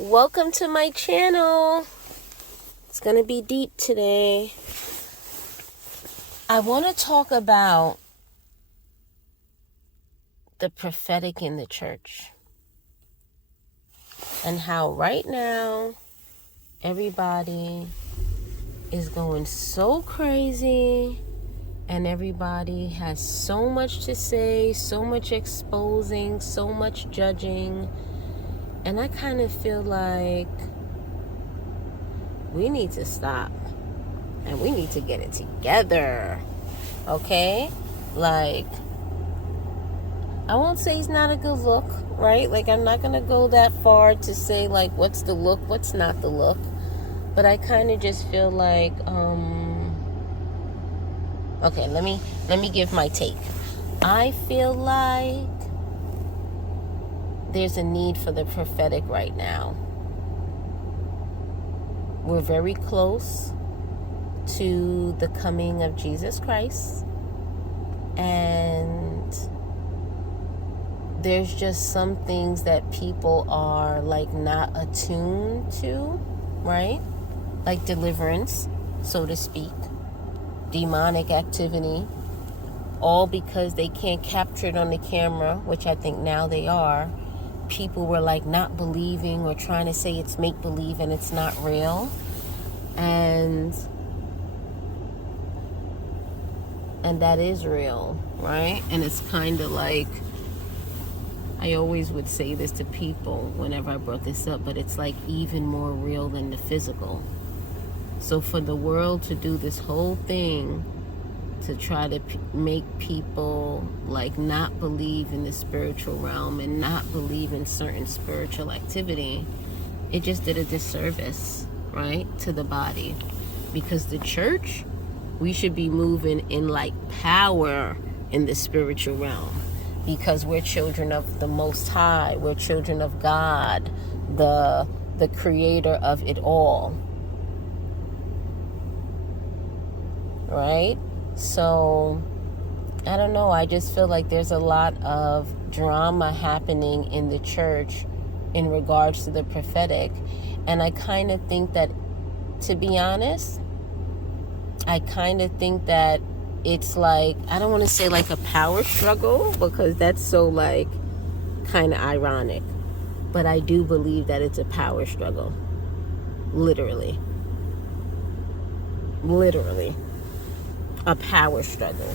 Welcome to my channel. It's gonna be deep today. I want to talk about the prophetic in the church and how right now everybody is going so crazy and everybody has so much to say, so much exposing, so much judging. And I kind of feel like we need to stop and we need to get it together. Okay? Like, I won't say he's not a good look, right? Like, I'm not going to go that far to say, like, what's the look, what's not the look. But I kind of just feel like, okay, let me give my take. I feel like there's a need for the prophetic right now. We're very close to the coming of Jesus Christ. And there's just some things that people are like not attuned to, right? Like deliverance, so to speak, demonic activity, all because they can't capture it on the camera, which I think now they are. People were like not believing or trying to say it's make-believe and it's not real. And that is real, right? And it's kind of like, I always would say this to people whenever I brought this up, but it's like even more real than the physical. So for the world to do this whole thing to try to make people like not believe in the spiritual realm and not believe in certain spiritual activity, it just did a disservice, right, to the body. Because the church, we should be moving in like power in the spiritual realm, because we're children of the Most High. We're children of God, the creator of it all, right? So, I don't know. I just feel like there's a lot of drama happening in the church in regards to the prophetic. And I kind of think that, to be honest, I kind of think that it's like, I don't want to say like a power struggle, because that's so like kind of ironic. But I do believe that it's a power struggle. Literally. A power struggle.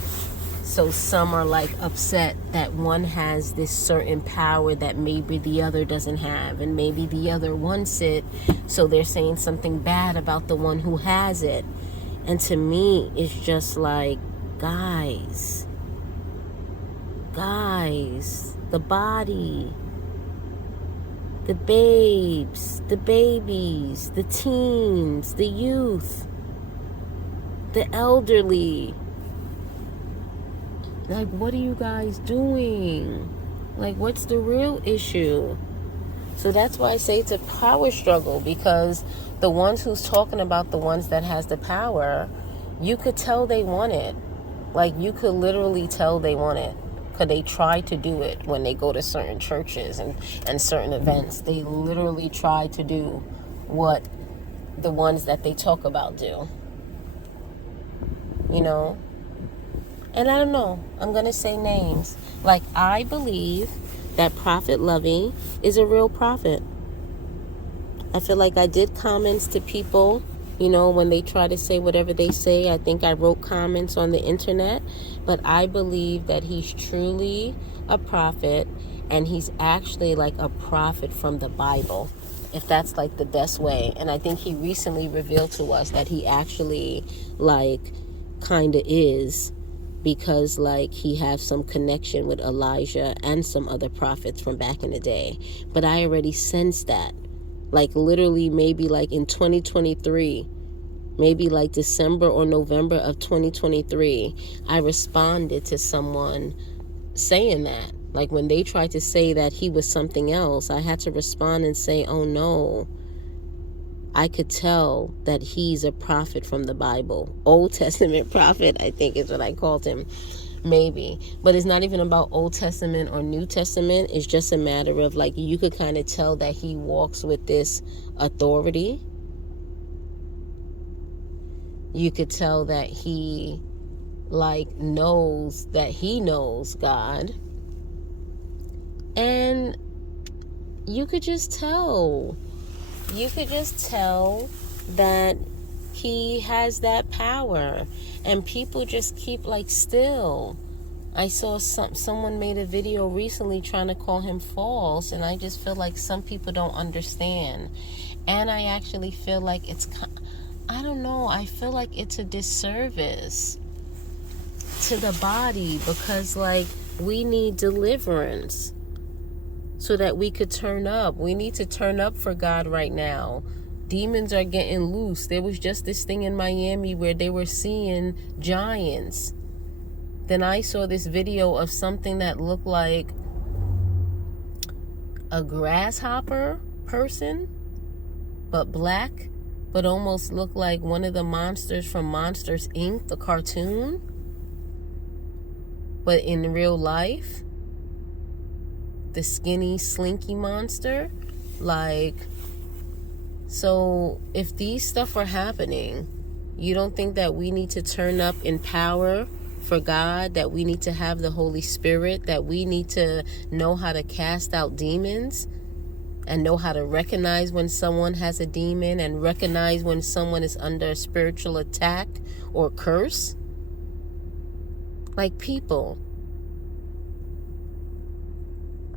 So some are like upset that one has this certain power that maybe the other doesn't have, and maybe the other wants it, so they're saying something bad about the one who has it. And to me, it's just like, guys, the body, the babes, the babies, the teens, the youth, the elderly. Like, what are you guys doing? Like, what's the real issue? So that's why I say it's a power struggle, because the ones who's talking about the ones that has the power, you could tell they want it. Like, you could literally tell they want it, because they try to do it when they go to certain churches and certain events. They literally try to do what the ones that they talk about do. You know? And I don't know. I'm going to say names. Like, I believe that Prophet Lovey is a real prophet. I feel like I did comments to people, you know, when they try to say whatever they say. I think I wrote comments on the internet. But I believe that he's truly a prophet, and he's actually like a prophet from the Bible, if that's like the best way. And I think he recently revealed to us that he actually like kind of is, because like he has some connection with Elijah and some other prophets from back in the day. But I already sensed that, like literally maybe like in 2023, maybe like December or November of 2023, I responded to someone saying that. Like when they tried to say that he was something else, I had to respond and say, oh no, I could tell that he's a prophet from the Bible. Old Testament prophet, I think is what I called him. Maybe. But it's not even about Old Testament or New Testament. It's just a matter of like, you could kind of tell that he walks with this authority. You could tell that he like knows that he knows God. And you could just tell that he has that power, and people just keep like still. I saw someone made a video recently trying to call him false, and I just feel like some people don't understand. And I actually feel like I don't know, I feel like it's a disservice to the body, because like we need deliverance so that we could turn up. We need to turn up for God right now. Demons are getting loose. There was just this thing in Miami where they were seeing giants. Then I saw this video of something that looked like a grasshopper person, but black, but almost looked like one of the monsters from Monsters, Inc., the cartoon, but in real life. The skinny, slinky monster. Like, so if these stuff are happening, you don't think that we need to turn up in power for God, that we need to have the Holy Spirit, that we need to know how to cast out demons and know how to recognize when someone has a demon and recognize when someone is under a spiritual attack or curse? Like, people,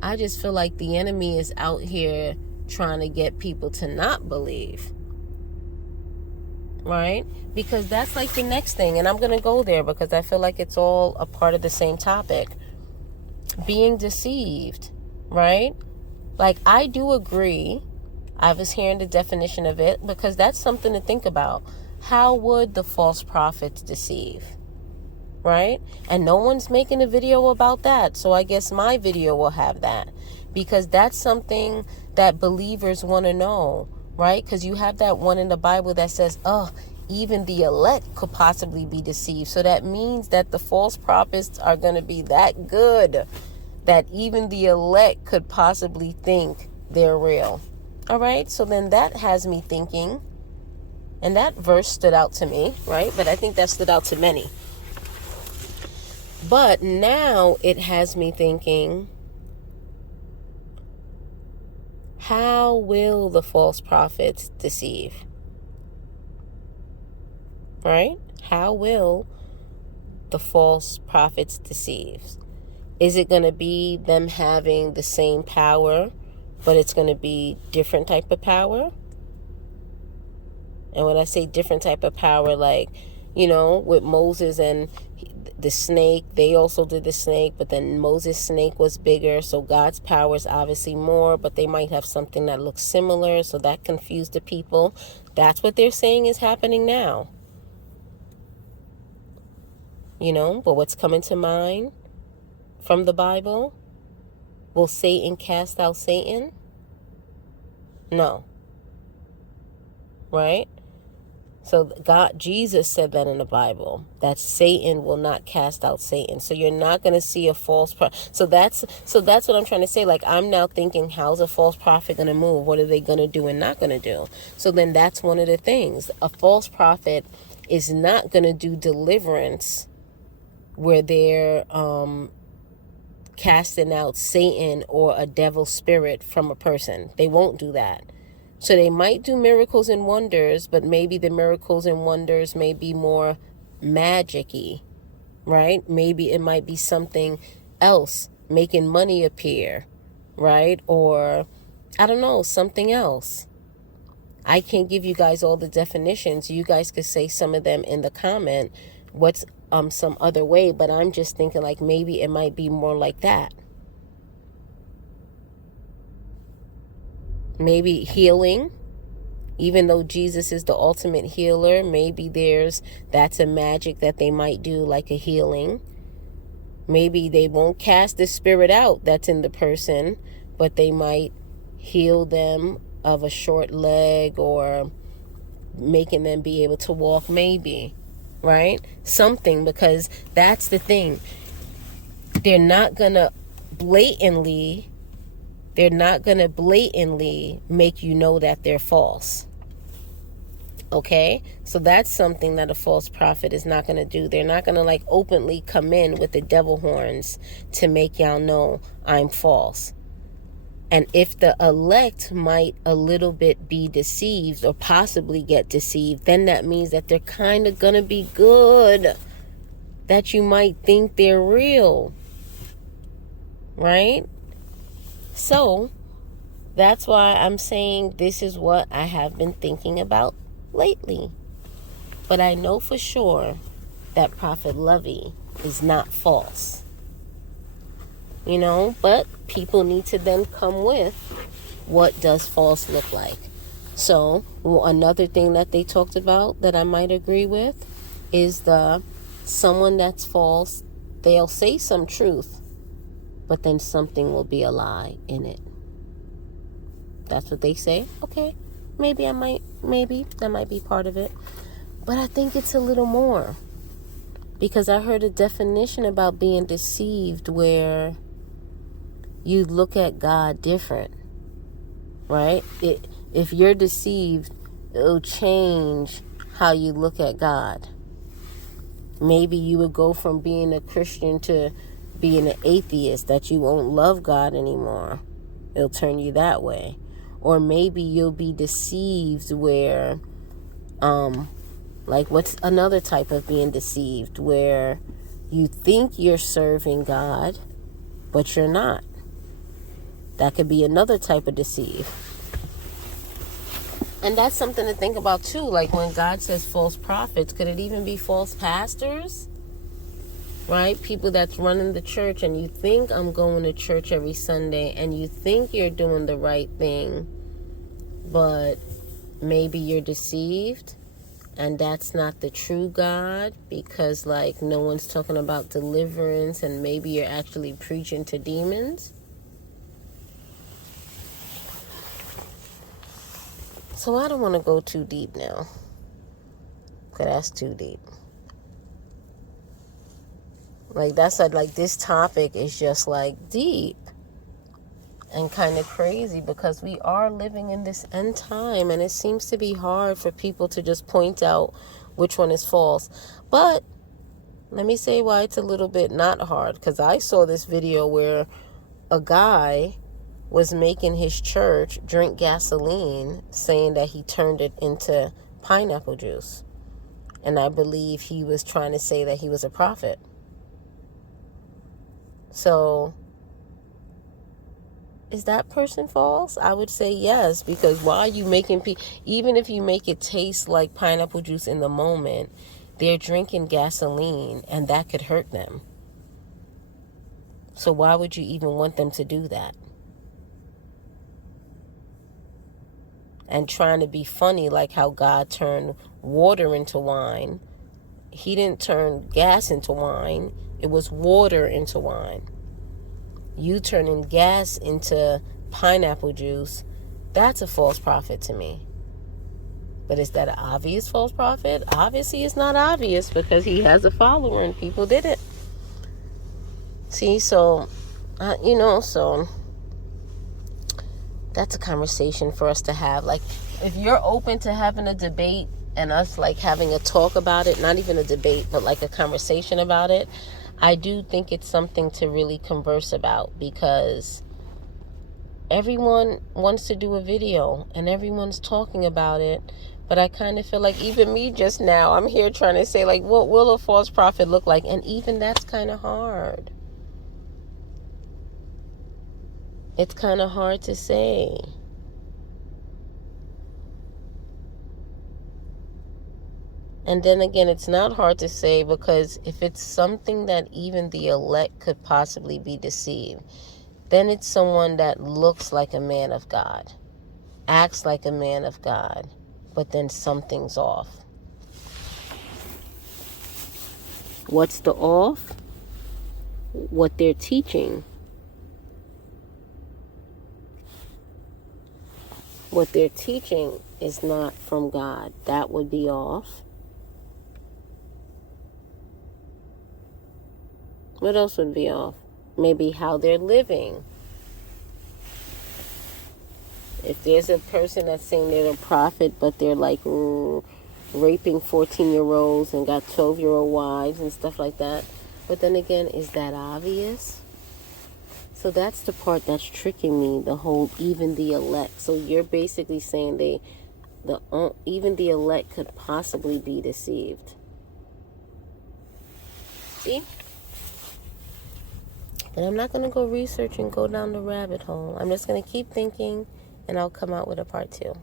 I just feel like the enemy is out here trying to get people to not believe. Right? Because that's like the next thing. And I'm going to go there because I feel like it's all a part of the same topic. Being deceived. Right? Like, I do agree. I was hearing the definition of it because that's something to think about. How would the false prophets deceive? Right? And no one's making a video about that. So I guess my video will have that, because that's something that believers want to know, right? Because you have that one in the Bible that says, oh, even the elect could possibly be deceived. So that means that the false prophets are going to be that good that even the elect could possibly think they're real. All right. So then that has me thinking, and that verse stood out to me, right? But I think that stood out to many. But now it has me thinking, how will the false prophets deceive? Right? How will the false prophets deceive? Is it going to be them having the same power, but it's going to be different type of power? And when I say different type of power, like, you know, with Moses and the snake, they also did the snake, but then Moses' snake was bigger, so God's power is obviously more, but they might have something that looks similar, so that confused the people. That's what they're saying is happening now. You know, but what's coming to mind from the Bible? Will Satan cast out Satan? No. Right? So Jesus said that in the Bible, that Satan will not cast out Satan. So you're not going to see a false prophet. So that's what I'm trying to say. Like, I'm now thinking, how's a false prophet going to move? What are they going to do and not going to do? So then that's one of the things. A false prophet is not going to do deliverance where they're casting out Satan or a devil spirit from a person. They won't do that. So they might do miracles and wonders, but maybe the miracles and wonders may be more magic-y, right? Maybe it might be something else, making money appear, right? Or, I don't know, something else. I can't give you guys all the definitions. You guys could say some of them in the comment. What's some other way? But I'm just thinking like maybe it might be more like that. Maybe healing, even though Jesus is the ultimate healer, maybe that's a magic that they might do, like a healing. Maybe they won't cast the spirit out that's in the person, but they might heal them of a short leg or making them be able to walk, maybe, right? Something, because that's the thing. they're not going to blatantly make you know that they're false. Okay? So that's something that a false prophet is not going to do. They're not going to like openly come in with the devil horns to make y'all know I'm false. And if the elect might a little bit be deceived or possibly get deceived, then that means that they're kind of going to be good, that you might think they're real. Right? So that's why I'm saying this is what I have been thinking about lately. But I know for sure that Prophet Lovey is not false. You know, but people need to then come with, what does false look like? So another thing that they talked about that I might agree with is someone that's false, they'll say some truth, but then something will be a lie in it. That's what they say. Okay, maybe that might be part of it. But I think it's a little more. Because I heard a definition about being deceived where you look at God different, right? If you're deceived, it'll change how you look at God. Maybe you would go from being a Christian to being an atheist, that you won't love God anymore. It'll turn you that way. Or maybe you'll be deceived where, like what's another type of being deceived, where you think you're serving God, but you're not. That could be another type of deceive. And that's something to think about too. Like when God says false prophets, could it even be false pastors? Right? People that's running the church, and you think I'm going to church every Sunday, and you think you're doing the right thing, but maybe you're deceived, and that's not the true God, because like no one's talking about deliverance, and maybe you're actually preaching to demons. So I don't want to go too deep now, because that's too deep. Like that's like this topic is just like deep and kind of crazy, because we are living in this end time, and it seems to be hard for people to just point out which one is false. But let me say why it's a little bit not hard, because I saw this video where a guy was making his church drink gasoline, saying that he turned it into pineapple juice. And I believe he was trying to say that he was a prophet. So, is that person false? I would say yes, because why are you making people, even if you make it taste like pineapple juice in the moment, they're drinking gasoline, and that could hurt them. So why would you even want them to do that? And trying to be funny, like how God turned water into wine. He didn't turn gas into wine. It was water into wine. You turning gas into pineapple juice, that's a false prophet to me. But is that an obvious false prophet? Obviously it's not obvious, because he has a follower and people did it. See, so, so that's a conversation for us to have. Like, if you're open to having a debate and us like having a talk about it, not even a debate, but like a conversation about it, I do think it's something to really converse about, because everyone wants to do a video and everyone's talking about it. But I kind of feel like even me just now, I'm here trying to say like, what will a false prophet look like? And even that's kind of hard. It's kind of hard to say. And then again, it's not hard to say, because if it's something that even the elect could possibly be deceived, then it's someone that looks like a man of God, acts like a man of God, but then something's off. What's the off? What they're teaching. What they're teaching is not from God. That would be off. What else would be off? maybe how they're living. If there's a person that's saying they're a prophet, but they're like raping 14-year-olds and got 12-year-old wives and stuff like that. But then again, is that obvious? So that's the part that's tricking me, the whole even the elect. So you're basically saying even the elect could possibly be deceived. See? And I'm not going to go research and go down the rabbit hole. I'm just going to keep thinking, and I'll come out with a part 2.